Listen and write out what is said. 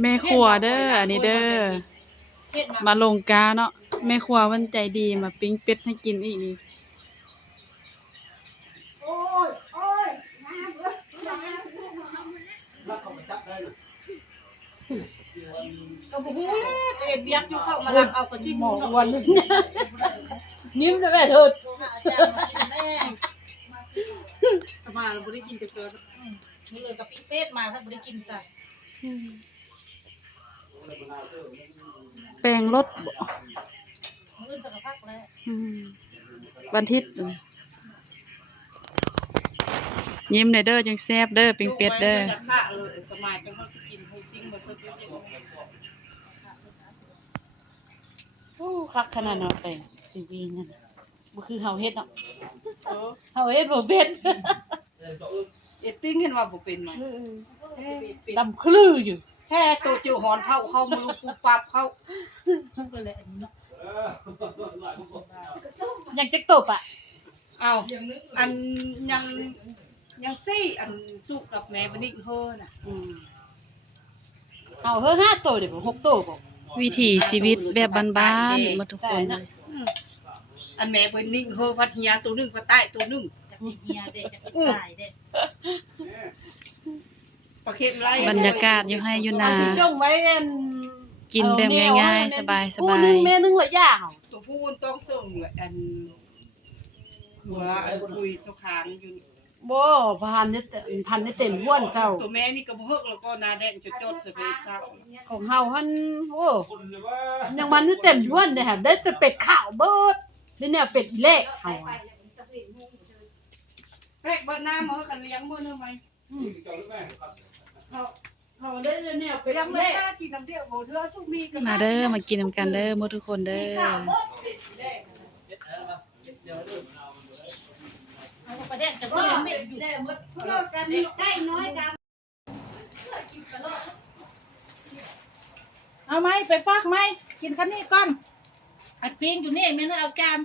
แม่ครัวเด้ออันนี้เด้อมาลงกาเนาะแม่ครัววันใจดีมาปิ้งเป็ดให้กินอีกนี่ก็บ่ฮู้เอ็ดเบียกอยู่เข้ามาลักเอาก็สิหมอวันนึงนิ่มได้แม่เถิดสมาเราบ่ได้กินแต่เกินมื้อเลยกับปิ้งเป็ดมาถ้าบ่ได้กินซะ แปลงรถบ่ มื้อจะกระพักแล้ว วันอาทิตย์ยิ้มเด้อจังแซ่บเด้อปิ้งเป็ดเด้อสมัยจังเฮาสิกินฮู้ซิ่งบ่ซดเยอะโอ้คักขนาดนั้นไปวิ่งนั่นบ่คือเฮาเฮ็ดเนาะเฮาเฮ็ดบ่เป็นเอ็ดปิ้งเห็นว่าบ่เป็นไหมดำคลื้ออยู่แท้ตัวจิ๋วหอนเผาเข้ามือปุ๊บปั๊บเข้าซุกเลยอันนี้เนาะยังจักตบอ่ะอ้าวอันยังซี่อันสุกกับแม่บันนี่เฮอน่ะเอาเฮอ5ตัวเดี๋ยว6ตัวบ่ วิถีชีวิตแบบบ้านๆหมดทุกคนเลย อันแม่เพิ่นนิ่งเฮอพัทยาตัวนึงภาคใต้ตัวนึงจากเฮียเด้จากใต้เด้ประเข็มไร บรรยากาศอยู่ให้อยู่นา จ้องไว้อัน กินแบบง่ายๆสบาย ผู้นึงแม่นึงละย่าเฮาตัวผู้ต้องส่งอันหัวอันคุยสุขางอยู่บ่พันได้เต็มห้วนเซาตัวแม่นี่ก็บ่เฮิกแล้วก็นาแดงจดๆสเปซซักของเฮาหั่นโอ้ยังมันได้เต็มห้วนได้ค่ะได้แต่เป็ดขาวเบิดนี่เนี่ยเป็ดอีเล่เฮาเป็ดเบิดน้ำเฮากันเลี้ยงมื้อนึงมั้ยเขาได้เนี่ยเป็ดอีเล่กินน้ำเดียวบ่เทื่อทุกมีกัน มาเด้อมากินนำกันเด้อหมดทุกคนเด้อ ประเด็นจะก็ยังไม่อยู่ได้หมดพวกเรากันมีใกล้น้อยกันเอาไหมไปฟอกไหมกินคันนี้ก่อนอัดปิ้งอยู่นี่แม่เอาจาน